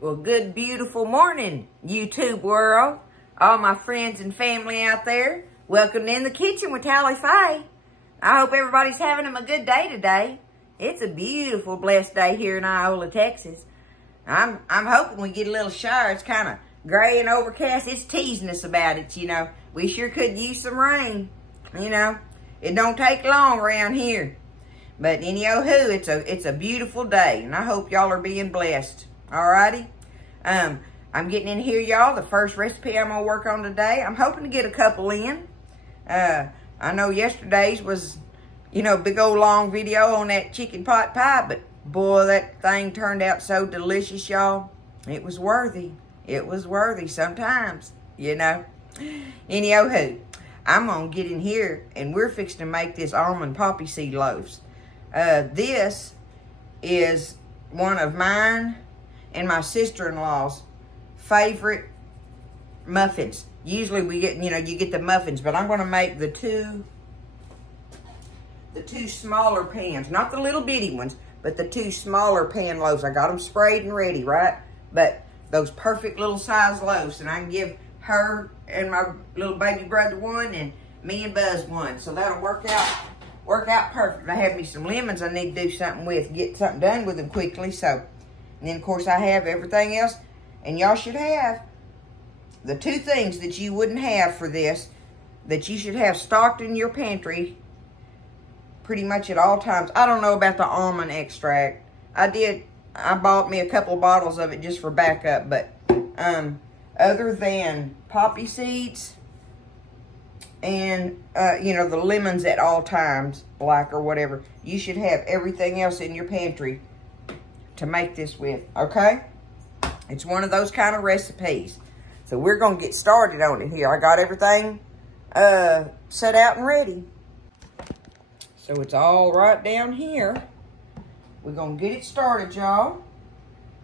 Well, good, beautiful morning, YouTube world. All my friends and family out there, welcome in the kitchen with Tally Faye. I hope everybody's having a good day today. It's a beautiful, blessed day here in Iola, Texas. I'm hoping we get a little shower. It's kind of gray and overcast. It's teasing us about it, you know. We sure could use some rain, you know. It don't take long around here. But anyhow, it's a beautiful day, and I hope y'all are being blessed. Alrighty? I'm getting in here, y'all. The first recipe I'm going to work on today, I'm hoping to get a couple in. I know yesterday's was, you know, big old long video on that chicken pot pie, but boy, that thing turned out so delicious, y'all. It was worthy. It was worthy sometimes, you know. Anyhow, I'm going to get in here, and we're fixing to make this almond poppy seed loaves. This is one of mine and my sister-in-law's favorite muffins. Usually we get, you know, you get the muffins, but I'm going to make the two smaller pans, not the little bitty ones, but the two smaller pan loaves. I got them sprayed and ready, right? But those perfect little size loaves, and I can give her and my little baby brother one, and me and Buzz one. So that'll work out perfect. I have me some lemons I need to do something with, get something done with them quickly. So, and then of course I have everything else, and y'all should have the two things that you wouldn't have for this, that you should have stocked in your pantry pretty much at all times. I don't know about the almond extract. I bought me a couple bottles of it just for backup, but other than poppy seeds and, you know, the lemons at all times, black or whatever, you should have everything else in your pantry to make this with, okay? It's one of those kind of recipes. So we're going to get started on it here. I got everything set out and ready. So it's all right down here. We're going to get it started, y'all.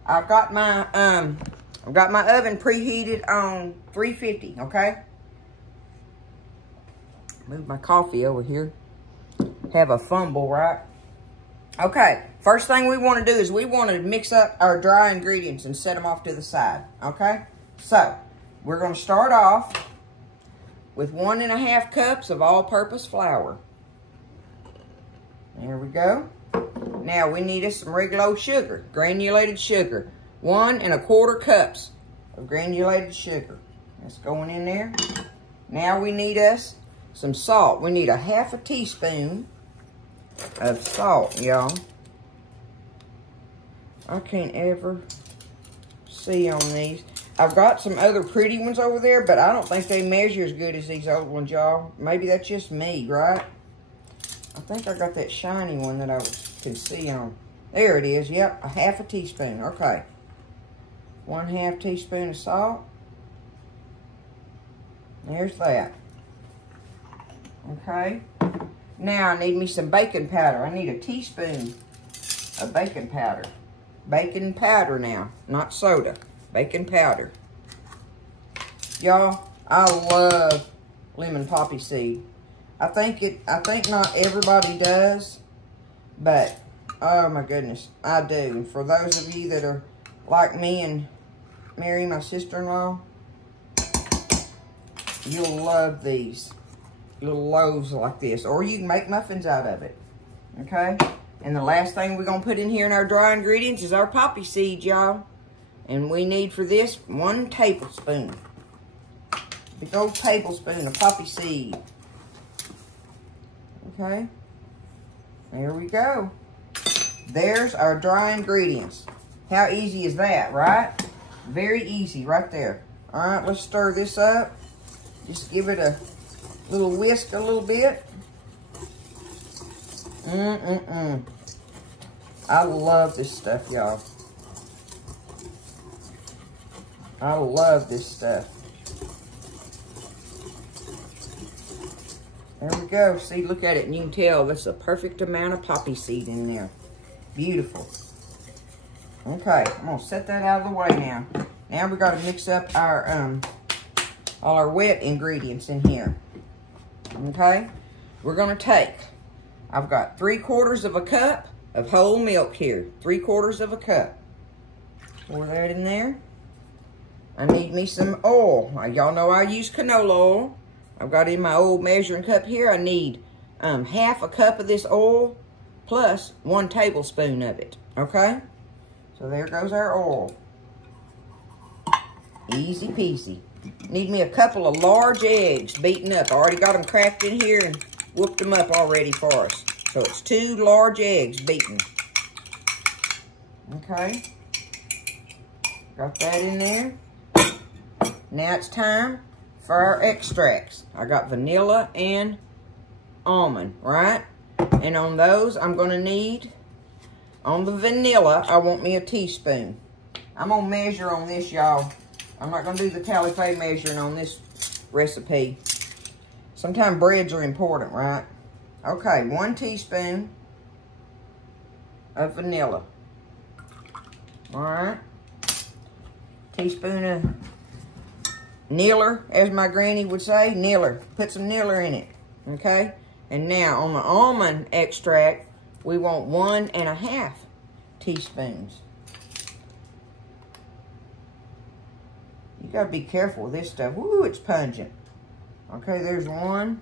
I've got my oven preheated on 350, okay? Move my coffee over here. Have a fumble, right? Okay, first thing we want to do is we want to mix up our dry ingredients and set them off to the side, okay? So, we're going to start off with 1.5 cups of all-purpose flour. There we go. Now, we need us some regular sugar, granulated sugar. 1.25 cups of granulated sugar. That's going in there. Now, we need us some salt. We need 1/2 teaspoon of salt, y'all. I can't ever see on these. I've got some other pretty ones over there, but I don't think they measure as good as these old ones, y'all. Maybe that's just me, right? I think I got that shiny one that I can see on. There it is, yep, 1/2 teaspoon, okay. 1/2 teaspoon of salt. There's that. Okay. Now I need me some baking powder. I need 1 teaspoon of baking powder. Baking powder now, not soda. Baking powder. Y'all, I love lemon poppy seed. I think not everybody does, but oh my goodness, I do. And for those of you that are like me and Mary, my sister-in-law, you'll love these little loaves like this, or you can make muffins out of it, okay? And the last thing we're going to put in here in our dry ingredients is our poppy seed, y'all. And we need for this 1 tablespoon. Big old tablespoon of poppy seed. Okay? There we go. There's our dry ingredients. How easy is that, right? Very easy right there. All right, let's stir this up. Just give it a little whisk a little bit. I love this stuff, y'all. I love this stuff. There we go. See, look at it, and you can tell that's a perfect amount of poppy seed in there. Beautiful. Okay, I'm gonna set that out of the way now. Now we gotta mix up our all our wet ingredients in here. Okay, we're gonna take, I've got 3/4 of a cup of whole milk here. 3/4 of a cup. Pour that in there. I need me some oil. Y'all know I use canola oil. I've got in my old measuring cup here. I need half a cup of this oil plus 1 tablespoon of it, okay? So there goes our oil. Easy peasy. Need me a couple of large eggs beaten up. I already got them cracked in here and whooped them up already for us. So it's 2 large eggs beaten. Okay. Got that in there. Now it's time for our extracts. I got vanilla and almond, right? And on those, I'm going to need, on the vanilla, I want me a teaspoon. I'm going to measure on this, y'all. I'm not going to do the calife measuring on this recipe. Sometimes breads are important, right? Okay, 1 teaspoon of vanilla. All right. Teaspoon of Niller, as my granny would say, Niller. Put some Niller in it, okay? And now, on the almond extract, we want 1.5 teaspoons. You gotta be careful with this stuff. Woo, it's pungent. Okay, there's 1.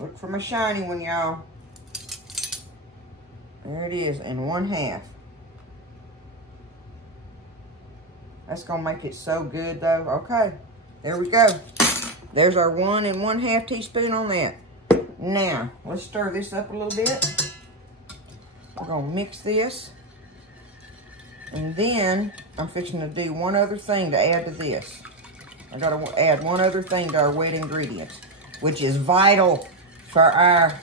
Look for my shiny one, y'all. There it is, and 1/2. That's gonna make it so good though. Okay, there we go. There's our 1.5 teaspoon on that. Now, let's stir this up a little bit. We're gonna mix this. And then, I'm fixing to do one other thing to add to this. I gotta add one other thing to our wet ingredients, which is vital for our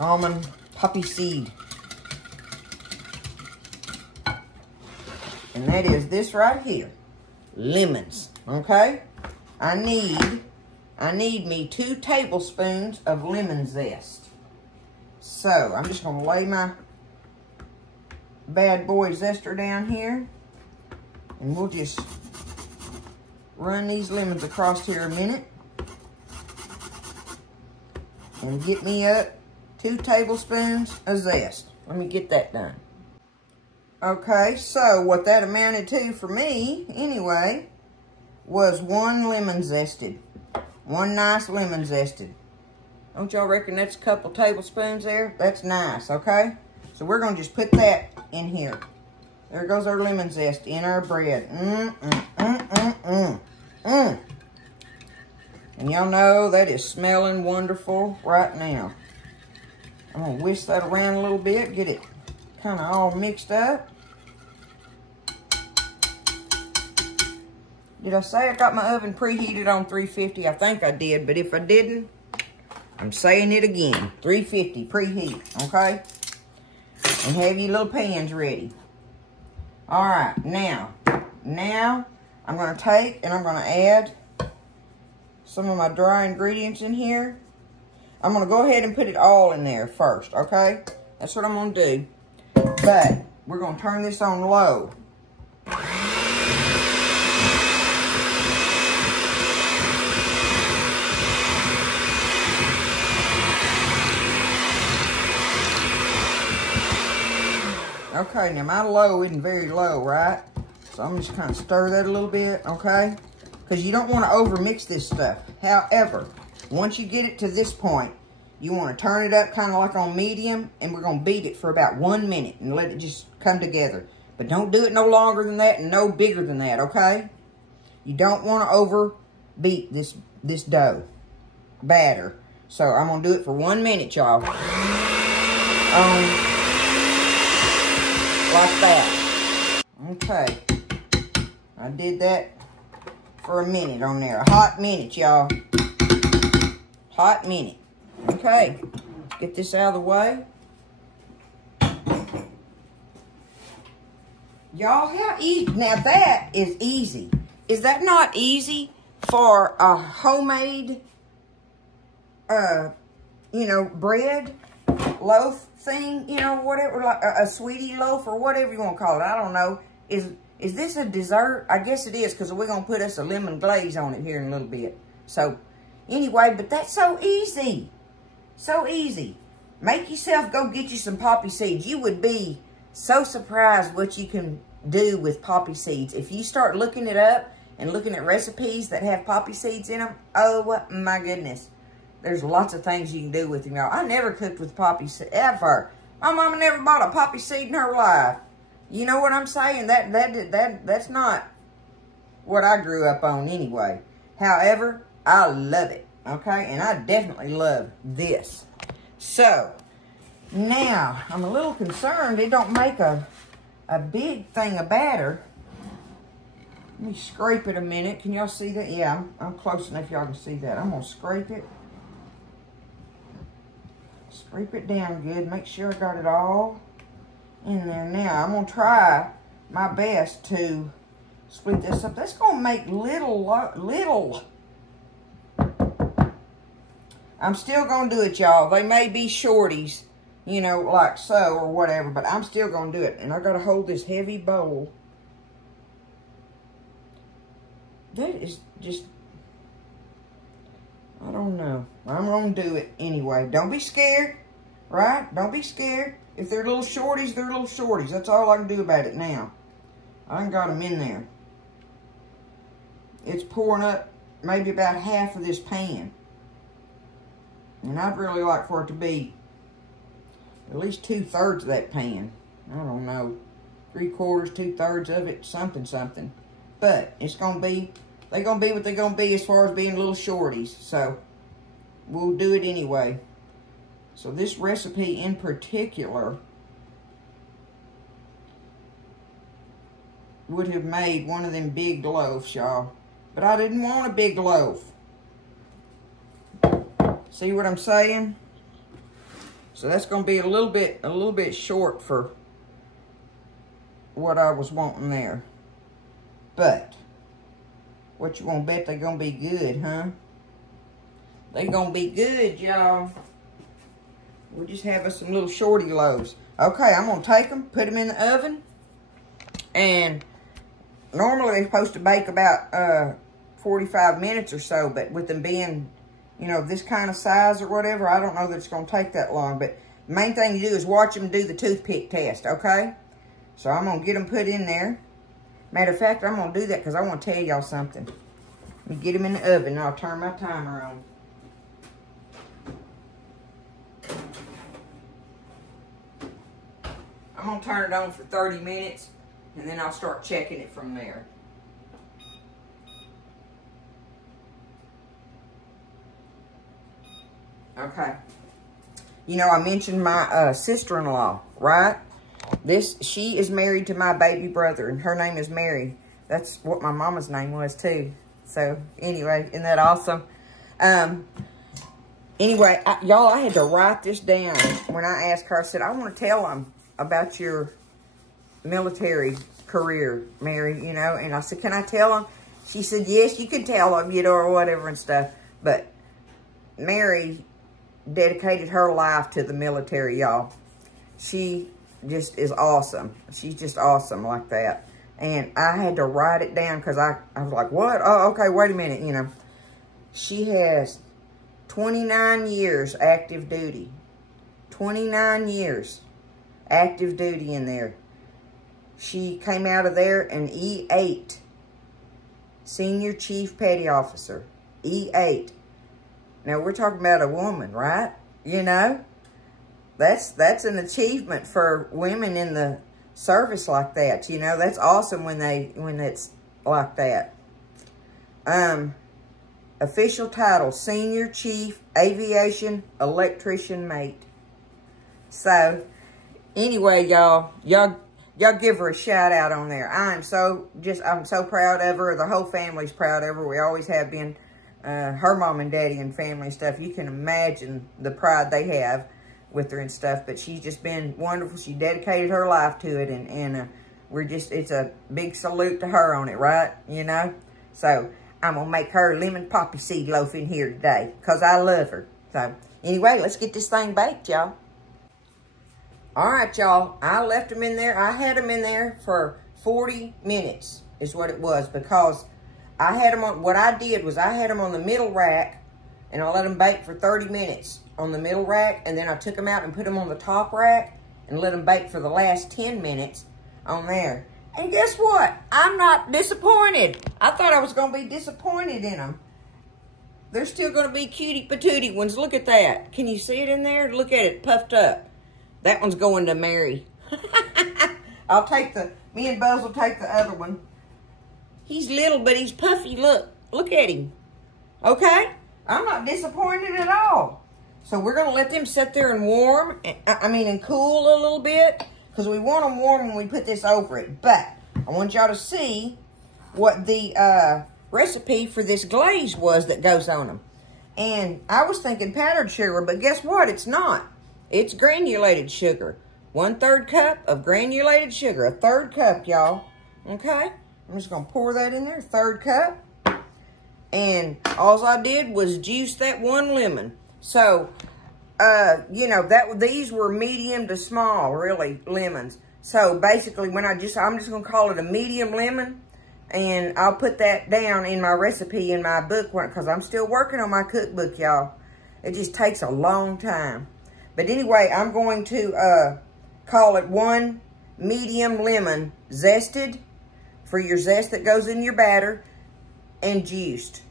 almond poppy seed. And that is this right here, lemons, okay? I need me 2 tablespoons of lemon zest. So, I'm just gonna lay my bad boy zester down here, and we'll just run these lemons across here a minute and get me up 2 tablespoons of zest. Let me get that done. Okay, so what that amounted to for me, anyway, was 1 lemon zested. 1 nice lemon zested. Don't y'all reckon that's a couple tablespoons there? That's nice, okay? So we're going to just put that in here. There goes our lemon zest in our bread. And y'all know that is smelling wonderful right now. I'm going to whisk that around a little bit, get it kind of all mixed up. Did I say I got my oven preheated on 350? I think I did, but if I didn't, I'm saying it again. 350 preheat, okay? And have your little pans ready. All right, now I'm going to take and I'm going to add some of my dry ingredients in here. I'm going to go ahead and put it all in there first, okay? That's what I'm going to do. But we're going to turn this on low. Okay, now my low isn't very low, right? So I'm just kind of stir that a little bit, okay? Because you don't want to overmix this stuff. However, once you get it to this point, you want to turn it up kind of like on medium, and we're going to beat it for about 1 minute and let it just come together. But don't do it no longer than that and no bigger than that, okay? You don't want to overbeat this dough batter. So I'm going to do it for 1 minute, y'all. Like that. Okay. I did that for a minute on there. A hot minute, y'all. Hot minute. Okay. Let's get this out of the way. Y'all, how easy. Now that is easy. Is that not easy for a homemade, bread loaf thing, whatever, like a sweetie loaf or whatever you want to call it. I don't know. Is this a dessert? I guess it is, because we're going to put us a lemon glaze on it here in a little bit. So, anyway, but that's so easy. So easy. make yourself go get you some poppy seeds. You would be so surprised what you can do with poppy seeds. If you start looking it up and looking at recipes that have poppy seeds in them, oh my goodness. There's lots of things you can do with them, y'all. I never cooked with poppy seeds, ever. My mama never bought a poppy seed in her life. You know what I'm saying? That's not what I grew up on anyway. However, I love it, okay? And I definitely love this. So, now, I'm a little concerned it don't make a big thing of batter. Let me scrape it a minute. Can y'all see that? Yeah, I'm close enough y'all can see that. I'm going to scrape it. Scrape it down good. Make sure I got it all in there. Now, I'm going to try my best to split this up. That's going to make little. I'm still going to do it, y'all. They may be shorties, you know, like so or whatever, but I'm still going to do it. And I got to hold this heavy bowl. That is just, I don't know. I'm going to do it anyway. Don't be scared, right? Don't be scared. If they're little shorties, they're little shorties. That's all I can do about it now. I got them in there. It's pouring up maybe about half of this pan. And I'd really like for it to be at least 2/3 of that pan. I don't know. 3/4, 2/3 of it, something. But it's going to be, they're going to be what they're going to be as far as being little shorties. So, we'll do it anyway. So, this recipe in particular would have made one of them big loaves, y'all. But I didn't want a big loaf. See what I'm saying? So, that's going to be a little bit short for what I was wanting there. But, what you gonna bet they're gonna be good, huh? They gonna be good, y'all. We'll just have us some little shorty loaves. Okay, I'm gonna take them, put them in the oven. And normally they're supposed to bake about 45 minutes or so. But with them being, you know, this kind of size or whatever, I don't know that it's gonna take that long. But the main thing you do is watch them do the toothpick test, okay? So I'm gonna get them put in there. Matter of fact, I'm going to do that because I want to tell y'all something. Let me get them in the oven and I'll turn my timer on. I'm going to turn it on for 30 minutes and then I'll start checking it from there. Okay. You know, I mentioned my sister-in-law, right? She is married to my baby brother, and her name is Mary. That's what my mama's name was, too. So, anyway, isn't that awesome? Anyway, y'all, I had to write this down when I asked her. I said, I want to tell them about your military career, Mary, you know. And I said, can I tell them? She said, yes, you can tell them, you know, or whatever and stuff. But Mary dedicated her life to the military, y'all. She just is awesome. She's just awesome like that. And I had to write it down because I was like, what? Oh, okay, wait a minute, you know. She has 29 years active duty. 29 years active duty in there. She came out of there an E8. Senior Chief Petty Officer. E8. Now, we're talking about a woman, right? You know? That's an achievement for women in the service like that. You know, that's awesome when it's like that. Official title, Senior Chief Aviation Electrician Mate. So, anyway, y'all give her a shout out on there. I'm so proud of her. The whole family's proud of her. We always have been. Her mom and daddy and family and stuff. You can imagine the pride they have with her and stuff, but she's just been wonderful. She dedicated her life to it, and it's a big salute to her on it, right? You know? So, I'm going to make her lemon poppy seed loaf in here today, because I love her. So, anyway, let's get this thing baked, y'all. All right, y'all. I left them in there. I had them in there for 40 minutes, is what it was, because I had them on, what I did was I had them on the middle rack, and I let them bake for 30 minutes on the middle rack, and then I took them out and put them on the top rack and let them bake for the last 10 minutes on there. And guess what? I'm not disappointed. I thought I was going to be disappointed in them. They're still going to be cutie patootie ones. Look at that. Can you see it in there? Look at it puffed up. That one's going to Mary. I'll take me and Buzz will take the other one. He's little, but he's puffy. Look at him. Okay? I'm not disappointed at all. So we're going to let them sit there and warm, and cool a little bit, because we want them warm when we put this over it. But I want y'all to see what the recipe for this glaze was that goes on them. And I was thinking powdered sugar, but guess what? It's not. It's granulated sugar. 1/3 cup of granulated sugar. 1/3 cup, y'all. Okay? I'm just going to pour that in there. 1/3 cup. And all I did was juice that 1 lemon. So, these were medium to small, really, lemons. So, basically, I'm just going to call it a medium lemon. And I'll put that down in my recipe in my book, because I'm still working on my cookbook, y'all. It just takes a long time. But anyway, I'm going to call it 1 medium lemon zested for your zest that goes in your batter, and juiced,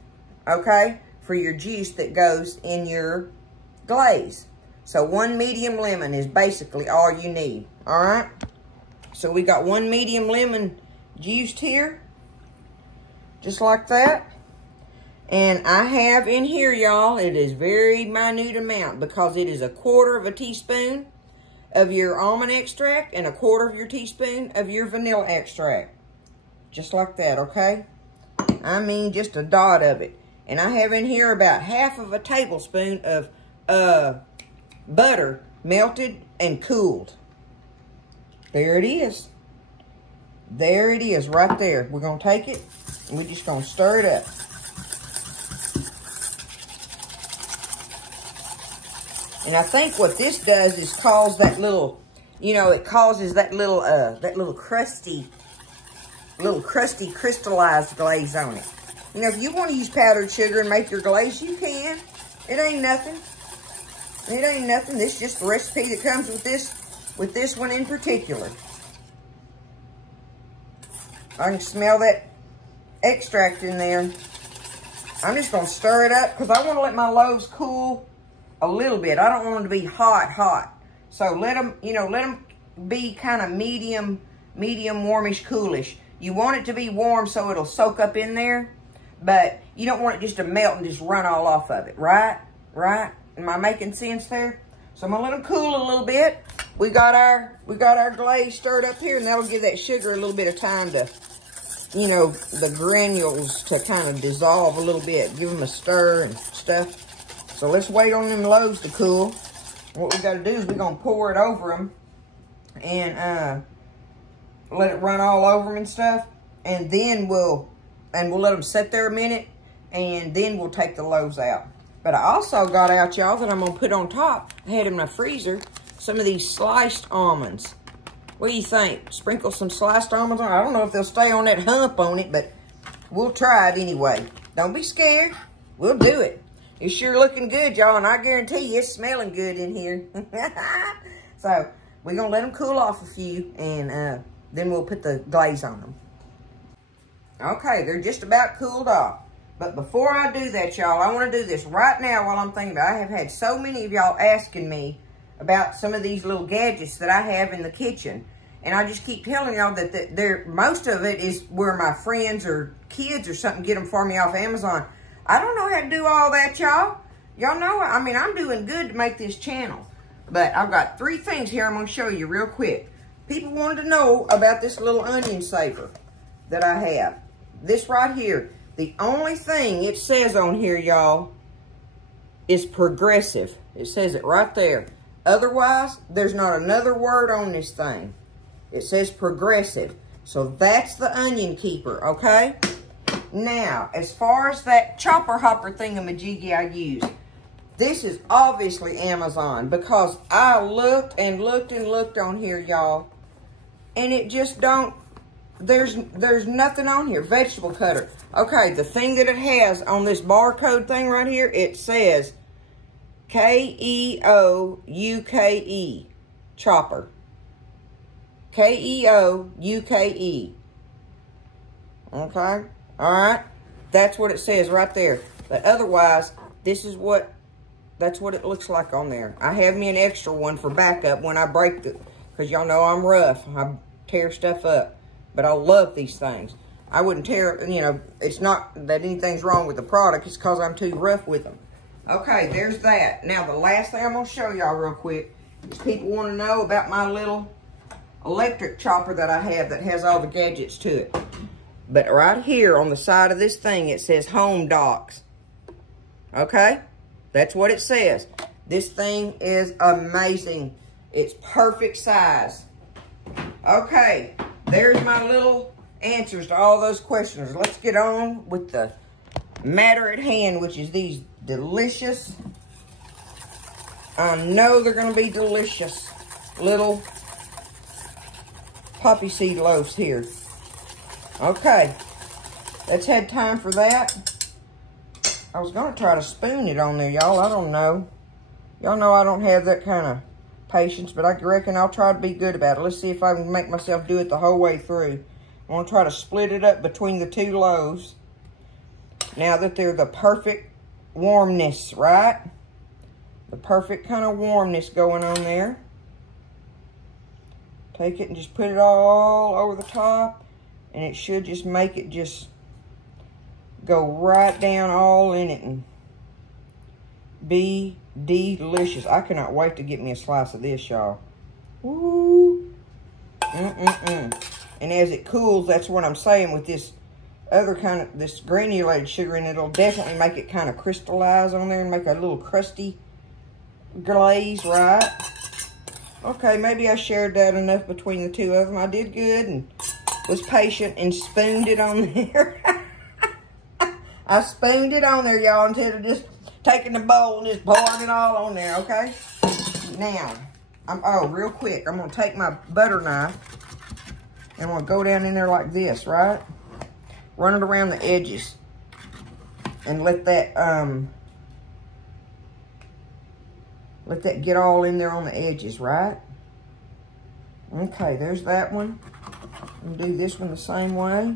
okay, for your juice that goes in your glaze. So 1 medium lemon is basically all you need, all right? So we got 1 medium lemon juiced here, just like that. And I have in here, y'all, it is very minute amount, because it is 1/4 teaspoon of your almond extract and 1/4 teaspoon of your vanilla extract. Just like that, okay? I mean, just a dot of it. And I have in here about 1/2 tablespoon of butter, melted and cooled. There it is. There it is, right there. We're going to take it, and we're just going to stir it up. And I think what this does is cause that little, it causes that little crusty crystallized glaze on it. If you want to use powdered sugar and make your glaze, you can. It ain't nothing. It ain't nothing. This is just the recipe that comes with this one in particular. I can smell that extract in there. I'm just going to stir it up, because I want to let my loaves cool a little bit. I don't want them to be hot. So let them be kind of medium, warmish, coolish. You want it to be warm so it'll soak up in there, but you don't want it just to melt and just run all off of it, right? Right? Am I making sense there? So I'm gonna let them cool a little bit. We got our glaze stirred up here, and that'll give that sugar a little bit of time to, the granules to kind of dissolve a little bit. Give them a stir and stuff. So let's wait on them loaves to cool. What we got to do is we're going to pour it over them and let it run all over them and stuff. And then we'll let them sit there a minute, and then we'll take the loaves out. But I also got out, y'all, that I'm going to put on top. I had in my freezer some of these sliced almonds. What do you think? Sprinkle some sliced almonds on it. I don't know if they'll stay on that hump on it, but we'll try it anyway. Don't be scared. We'll do it. It's sure looking good, y'all, and I guarantee you it's smelling good in here. So, we're going to let them cool off a few, and then we'll put the glaze on them. Okay, they're just about cooled off. But before I do that, y'all, I want to do this right now while I'm thinking about it. I have had so many of y'all asking me about some of these little gadgets that I have in the kitchen. And I just keep telling y'all that most of it is where my friends or kids or something get them for me off Amazon. I don't know how to do all that, y'all. Y'all know, I'm doing good to make this channel. But I've got 3 things here I'm going to show you real quick. People wanted to know about this little onion saver that I have. This right here. The only thing it says on here, y'all, is progressive. It says it right there. Otherwise, there's not another word on this thing. It says progressive. So that's the onion keeper, okay? Now, as far as that chopper hopper thingamajiggy I use, this is obviously Amazon, because I looked and looked and looked on here, y'all, and it just don't, there's nothing on here. Vegetable cutter. Okay, the thing that it has on this barcode thing right here, it says Keouke chopper. Keouke. Okay? Alright? That's what it says right there. But otherwise, that's what it looks like on there. I have me an extra one for backup when I break it. Because y'all know I'm rough. I tear stuff up. But I love these things. I wouldn't tear, you know, it's not that anything's wrong with the product. It's because I'm too rough with them. Okay, there's that. Now, the last thing I'm going to show y'all real quick is people want to know about my little electric chopper that I have that has all the gadgets to it. But right here on the side of this thing, it says Home Docks. Okay? That's what it says. This thing is amazing. It's perfect size. Okay, there's my little answers to all those questions. Let's get on with the matter at hand, which is these delicious, I know they're going to be delicious, little Poppyseed loaves here. Okay, let's have time for that. I was going to try to spoon it on there, y'all. I don't know. Y'all know I don't have that kind of patience, but I reckon I'll try to be good about it. Let's see if I can make myself do it the whole way through. I want to try to split it up between the two loaves. Now that they're the perfect warmness, right? The perfect kind of warmness going on there. Take it and just put it all over the top. And it should just make it just go right down all in it and be delicious. I cannot wait to get me a slice of this, y'all. Woo! And as it cools, that's what I'm saying with this other kind of, this granulated sugar in it, it'll definitely make it kind of crystallize on there and make a little crusty glaze, right? Okay, maybe I shared that enough between the two of them. I did good and was patient and spooned it on there. I spooned it on there, y'all, instead of just taking the bowl and just pouring it all on there, okay? Now, real quick, I'm going to take my butter knife and I'm going to go down in there like this, right? Run it around the edges and let that get all in there on the edges, right? Okay, there's that one. And do this one the same way.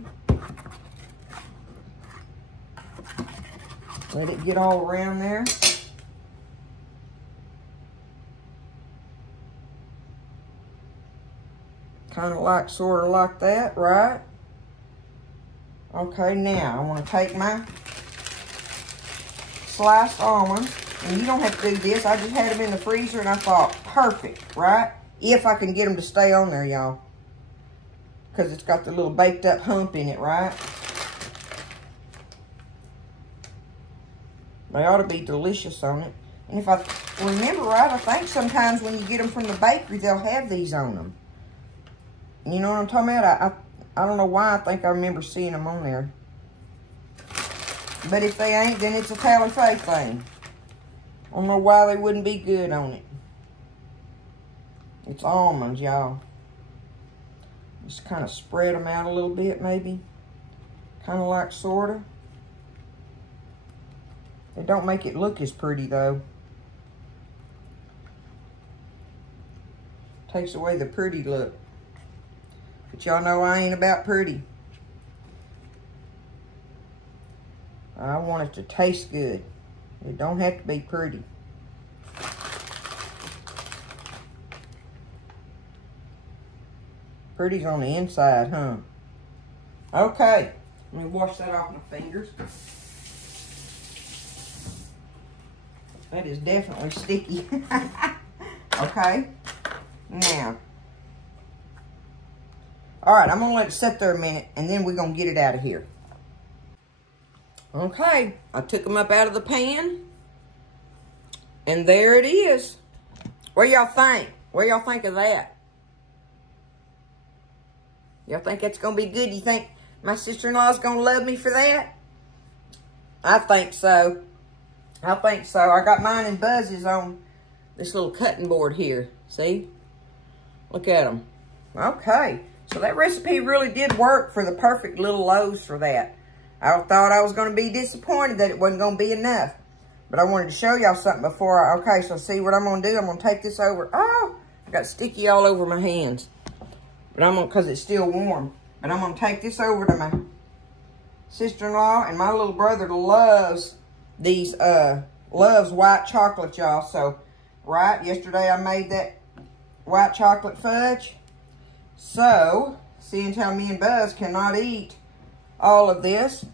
Let it get all around there. Kind of like, sort of like that, right? Okay, now I want to take my sliced almonds. And you don't have to do this. I just had them in the freezer and I thought, perfect, right? If I can get them to stay on there, y'all. Because it's got the little baked up hump in it, right? They ought to be delicious on it. And if I remember right, I think sometimes when you get them from the bakery, they'll have these on them. You know what I'm talking about? I don't know why I think I remember seeing them on there. But if they ain't, then it's a tally-fay thing. I don't know why they wouldn't be good on it. It's almonds, y'all. Just kind of spread them out a little bit, maybe. Kind of like, sort of. They don't make it look as pretty, though. Takes away the pretty look. But y'all know I ain't about pretty. I want it to taste good. It don't have to be pretty. Pretty's on the inside, huh? Okay. Let me wash that off my fingers. That is definitely sticky. Okay. Now. Alright, I'm going to let it sit there a minute, and then we're going to get it out of here. Okay. I took them up out of the pan. And there it is. What y'all think? What y'all think of that? Y'all think that's going to be good? You think my sister-in-law's going to love me for that? I think so. I think so. I got mine in Buzz's on this little cutting board here. See? Look at them. Okay. So that recipe really did work for the perfect little loaves for that. I thought I was going to be disappointed that it wasn't going to be enough. But I wanted to show y'all something before okay, so see what I'm going to do? I'm going to take this over. Oh, I got sticky all over my hands. But I'm going to, because it's still warm. But I'm going to take this over to my sister-in-law. And my little brother loves these, loves white chocolate, y'all. So, right, yesterday I made that white chocolate fudge. So, seeing how me and Buzz cannot eat all of this,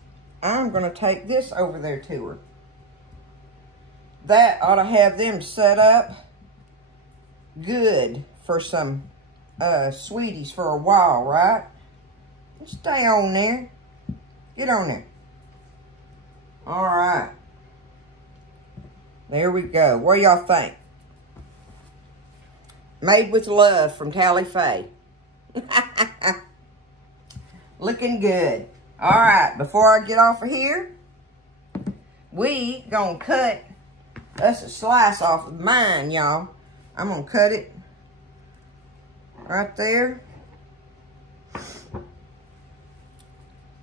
I'm going to take this over there to her. That ought to have them set up good for some sweeties for a while, right? Stay on there. Get on there. All right. There we go. What do y'all think? Made with love from Tally Faye. Looking good. All right, before I get off of here, we gonna cut us a slice off of mine, y'all. I'm gonna cut it right there.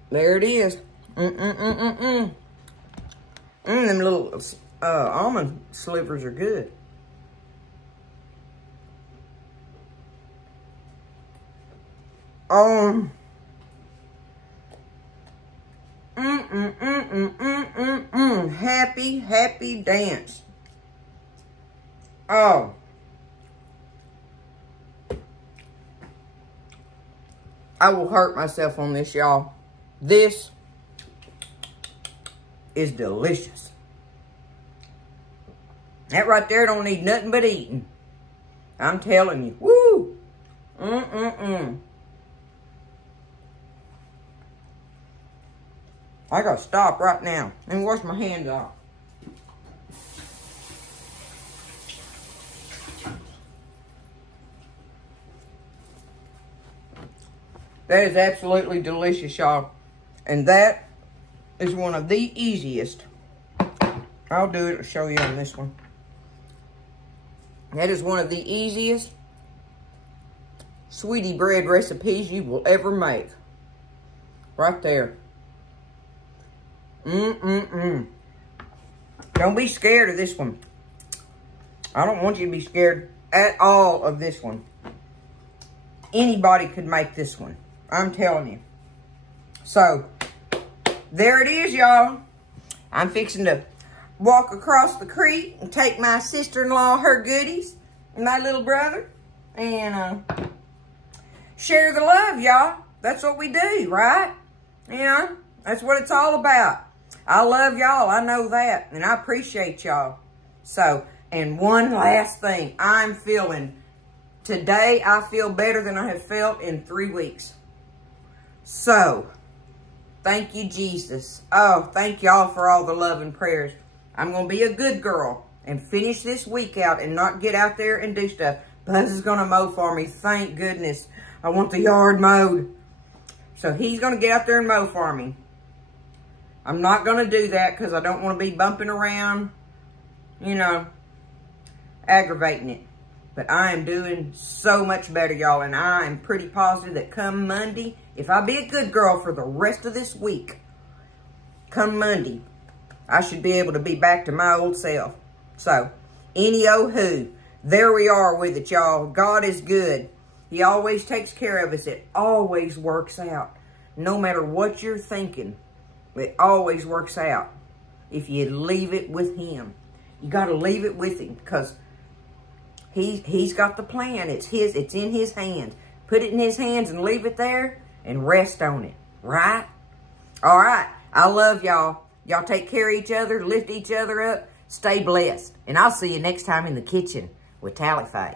There it is. Them little almond slivers are good. Happy, happy dance. Oh. I will hurt myself on this, y'all. This is delicious. That right there don't need nothing but eating. I'm telling you. Woo! I gotta stop right now. Let me wash my hands off. That is absolutely delicious, y'all. And that is one of the easiest. I'll do it, I'll show you on this one. That is one of the easiest sweetie bread recipes you will ever make. Right there. Don't be scared of this one. I don't want you to be scared at all of this one. Anybody could make this one. I'm telling you. So, there it is, y'all. I'm fixing to walk across the creek and take my sister-in-law her goodies and my little brother and share the love, y'all. That's what we do, right? You know, that's what it's all about. I love y'all. I know that. And I appreciate y'all. So, and one last thing. Today I feel better than I have felt in 3 weeks. So, thank you, Jesus. Oh, thank y'all for all the love and prayers. I'm going to be a good girl and finish this week out and not get out there and do stuff. Buzz is going to mow for me. Thank goodness. I want the yard mowed. So, he's going to get out there and mow for me. I'm not going to do that because I don't want to be bumping around, you know, aggravating it. But I am doing so much better, y'all. And I am pretty positive that come Monday, if I be a good girl for the rest of this week, come Monday, I should be able to be back to my old self. So, any-oh-hoo, there we are with it, y'all. God is good. He always takes care of us. It always works out. No matter what you're thinking, it always works out if you leave it with him. You got to leave it with him because he's got the plan. It's his. It's in his hands. Put it in his hands and leave it there and rest on it. Right? All right. I love y'all. Y'all take care of each other. Lift each other up. Stay blessed. And I'll see you next time in the kitchen with Tally Faye.